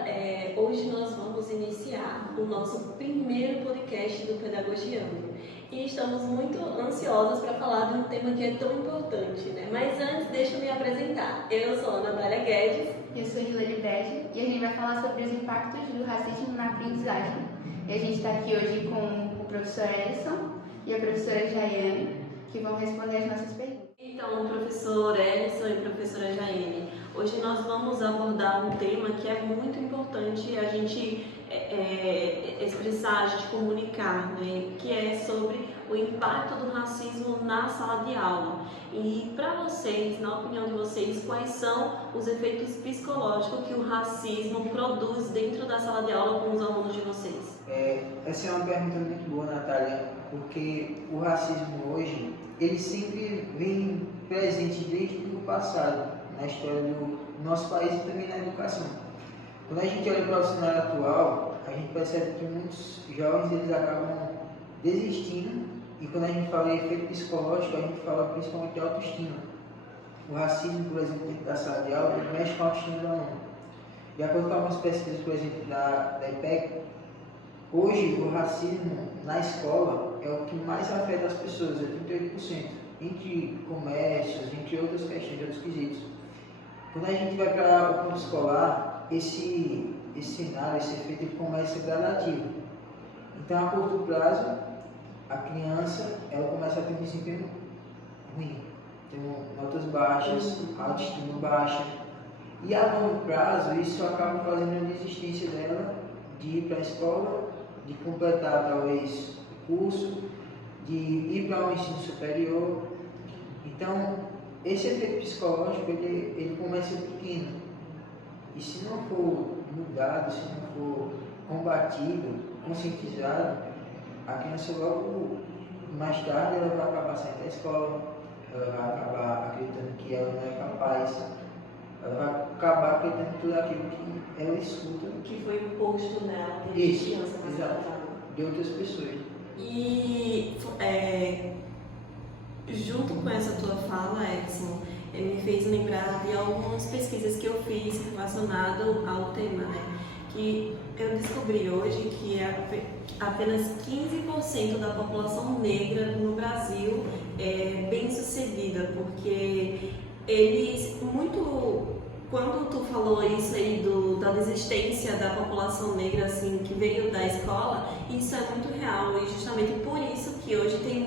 dia. Hoje nós vamos iniciar o nosso primeiro podcast do Pedagogiando e estamos muito ansiosos para falar de um tema que é tão importante, né? Mas antes, deixa eu me apresentar. Eu sou a Natália Guedes. Eu sou a Hilary Brede e a gente vai falar sobre os impactos do racismo na aprendizagem. E a gente está aqui hoje com o professor Ellison e a professora Jaiane, que vão responder as nossas perguntas. Então, professor Ellison e professora Jaiane, hoje nós vamos abordar um tema que é muito importante a gente expressar, a gente comunicar, né? Que é sobre o impacto do racismo na sala de aula. E para vocês, na opinião de vocês, quais são os efeitos psicológicos que o racismo produz dentro da sala de aula com os alunos de vocês? Essa é uma pergunta muito boa, Natália, porque o racismo hoje, ele sempre vem presente desde o passado, na história do nosso país e também na educação. Quando a gente olha para o cenário atual, a gente percebe que muitos jovens eles acabam desistindo, e quando a gente fala em efeito psicológico, a gente fala principalmente de autoestima. O racismo, por exemplo, dentro da sala de aula, ele mexe com a autoestima do aluno. De acordo com algumas pesquisas, por exemplo, da IPEC, hoje o racismo na escola é o que mais afeta as pessoas, é 38%, entre comércios, entre outras questões, outros quesitos. Quando a gente vai para o ponto escolar, esse cenário, esse efeito, ele começa gradativo. Então, a curto prazo, a criança ela começa a ter um desempenho ruim, tem notas baixas, autoestima baixa. E a longo prazo, isso acaba fazendo a desistência dela de ir para a escola, de completar talvez o curso, de ir para um ensino superior. Então, esse efeito psicológico ele começa pequeno. E se não for mudado, se não for combatido, conscientizado, a criança logo mais tarde ela vai acabar saindo da escola, ela vai acabar acreditando que ela não é capaz, ela vai acabar acreditando tudo aquilo que ela escuta. Que foi imposto nela desde criança, de outras pessoas. E junto com essa tua fala, Edson, me fez lembrar de algumas pesquisas que eu fiz relacionado ao tema, né? Que eu descobri hoje que apenas 15% da população negra no Brasil é bem sucedida, porque eles quando tu falou isso aí da desistência da população negra, assim, que veio da escola, isso é muito real e justamente por isso que hoje tem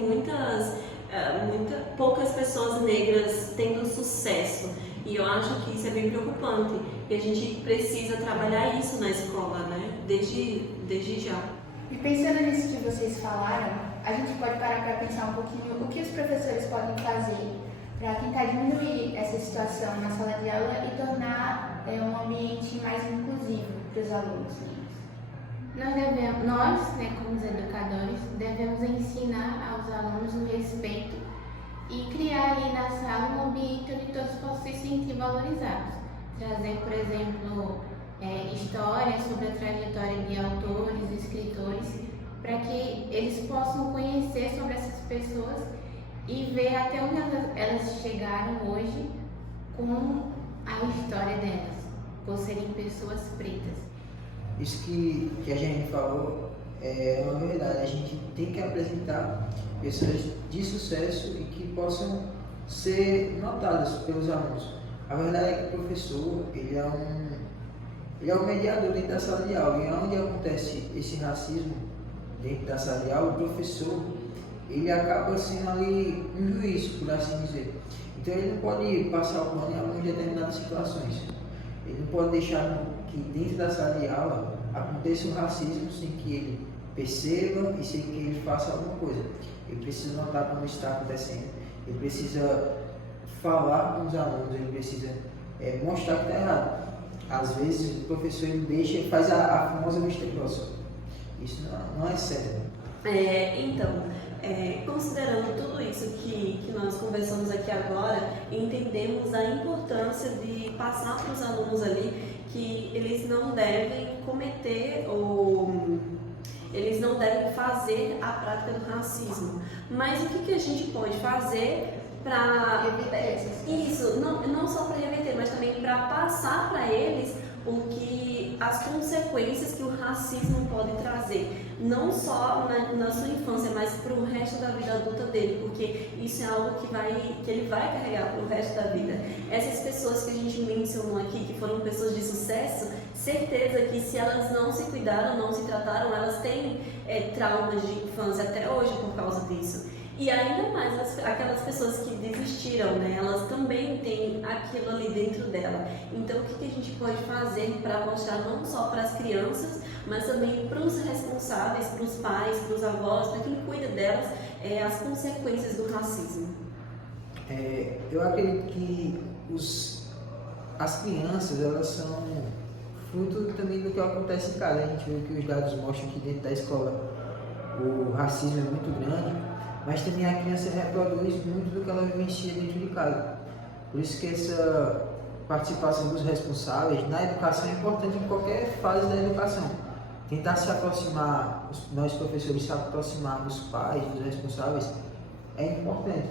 poucas pessoas negras tendo sucesso. E eu acho que isso é bem preocupante e a gente precisa trabalhar isso na escola, né? Desde já. E pensando nisso que vocês falaram, a gente pode parar para pensar um pouquinho o que os professores podem fazer para tentar diminuir essa situação na sala de aula e tornar um ambiente mais inclusivo para os alunos. Nós, como os educadores, devemos ensinar aos alunos o respeito e criar ali na sala um ambiente onde todos possam se sentir valorizados. Trazer, por exemplo, histórias sobre a trajetória de autores, escritores, para que eles possam conhecer sobre essas pessoas e ver até onde elas chegaram hoje com a história delas, por serem pessoas pretas. Isso que a gente falou é uma verdade. A gente tem que apresentar pessoas de sucesso e que possam ser notadas pelos alunos. A verdade é que o professor ele é um mediador dentro da sala de aula. E onde acontece esse racismo dentro da sala de aula, o professor ele acaba sendo ali um juiz, por assim dizer. Então ele não pode passar o pano em algumas determinadas situações. Ele não pode deixar que dentro da sala de aula aconteça um racismo sem que ele perceba e sem que ele faça alguma coisa. Ele precisa notar como está acontecendo, ele precisa falar com os alunos, ele precisa mostrar que está errado. Às vezes o professor ele deixa e faz a famosa vista grossa. Isso não é certo. Considerando tudo isso que nós conversamos aqui agora, entendemos a importância de passar para os alunos ali que eles não devem cometer ou eles não devem fazer a prática do racismo. Mas o que a gente pode fazer para reverter isso, não só para reverter, mas também para passar para eles as consequências que o racismo pode trazer, não só na sua infância, mas para o resto da vida adulta dele, porque isso é algo que ele vai carregar para o resto da vida. Essas pessoas que a gente mencionou aqui, que foram pessoas de sucesso, certeza que se elas não se cuidaram, não se trataram, elas têm traumas de infância até hoje por causa disso. E ainda mais aquelas pessoas que desistiram, né? Elas também têm aquilo ali dentro dela. Então, o que a gente pode fazer para mostrar não só para as crianças, mas também para os responsáveis, para os pais, para os avós, para quem cuida delas, as consequências do racismo? Eu acredito que as crianças, elas são fruto também do que acontece em casa. A gente vê que os dados mostram que dentro da escola o racismo é muito grande, mas também a criança reproduz muito do que ela vivencia dentro de casa. Por isso que essa participação dos responsáveis na educação é importante em qualquer fase da educação. Tentar se aproximar, nós professores se aproximar dos pais, dos responsáveis, é importante.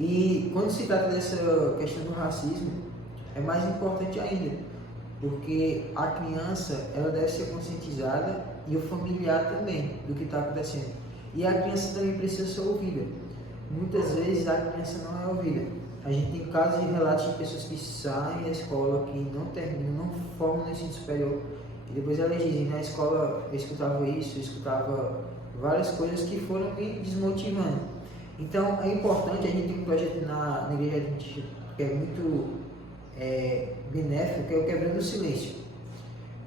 E quando se trata dessa questão do racismo, é mais importante ainda, porque a criança ela deve ser conscientizada e o familiar também do que está acontecendo. E a criança também precisa ser ouvida. Muitas vezes a criança não é ouvida. A gente tem casos e relatos de pessoas que saem da escola, que não terminam, não formam no ensino superior, e depois elas dizem, na escola eu escutava isso, eu escutava várias coisas que foram me desmotivando. Então é importante, a gente tem um projeto na Igreja Adventista que é muito benéfico, que é o Quebrando o Silêncio.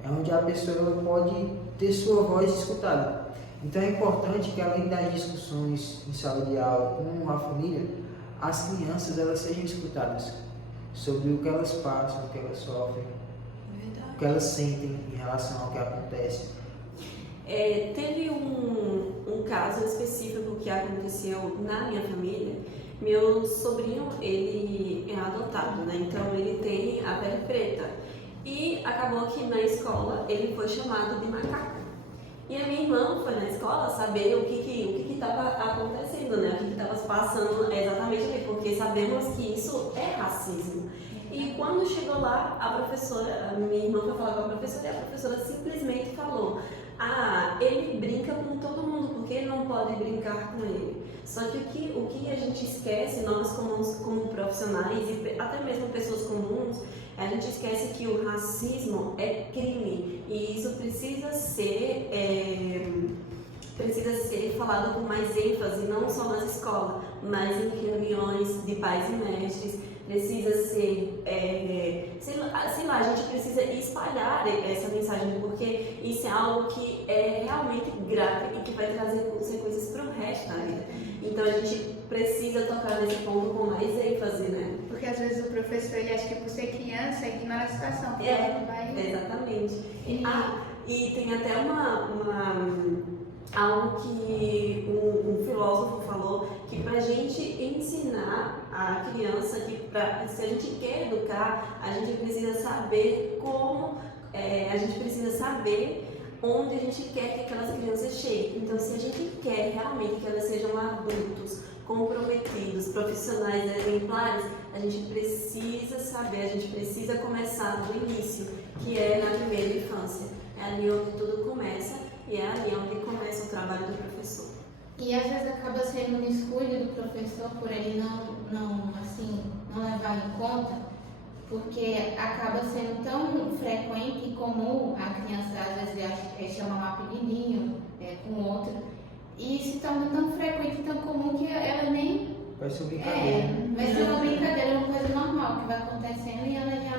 É onde a pessoa pode ter sua voz escutada. Então é importante que, além das discussões em sala de aula com a família, as crianças elas sejam escutadas sobre o que elas passam, o que elas sofrem, o que elas sentem em relação ao que acontece. Teve um caso específico que aconteceu na minha família. Meu sobrinho, ele é adotado, né? Então ele tem a pele preta. E acabou que na escola ele foi chamado de macaco. E a minha irmã foi na escola saber o que estava acontecendo, né? O que estava se passando exatamente ali, porque sabemos que isso é racismo. E quando chegou lá, a minha irmã foi falar com a professora, e a professora simplesmente falou: ele brinca com todo mundo, porque ele não pode brincar com ele. Só que o que a gente esquece, nós como profissionais e até mesmo pessoas comuns, a gente esquece que o racismo é crime e isso precisa ser falado com mais ênfase, não só nas escolas, mas em reuniões de pais e mestres. Precisa ser, a gente precisa espalhar essa mensagem, porque isso é algo que é realmente grave e que vai trazer consequências para o resto da vida. Então a gente precisa tocar nesse ponto com mais ênfase, né? Porque às vezes o professor ele acha que por ser criança ignora a situação. Exatamente. E tem até algo que um filósofo falou, que para a gente ensinar a criança, se a gente quer educar, a gente precisa saber a gente precisa saber onde a gente quer que aquelas crianças cheguem. Então, se a gente quer realmente que elas sejam adultos, comprometidos, profissionais, exemplares, a gente precisa saber, a gente precisa começar do início, que é na primeira infância. É ali onde tudo começa e é ali onde começa o trabalho do professor. E às vezes acaba sendo um descuido do professor por ele não levar em conta, porque acaba sendo tão frequente e comum a criança às vezes chamar um apelidinho com outro, e se torna tão frequente e tão comum que ela nem... Vai ser uma brincadeira. Vai ser uma brincadeira, uma coisa normal que vai acontecendo e ela já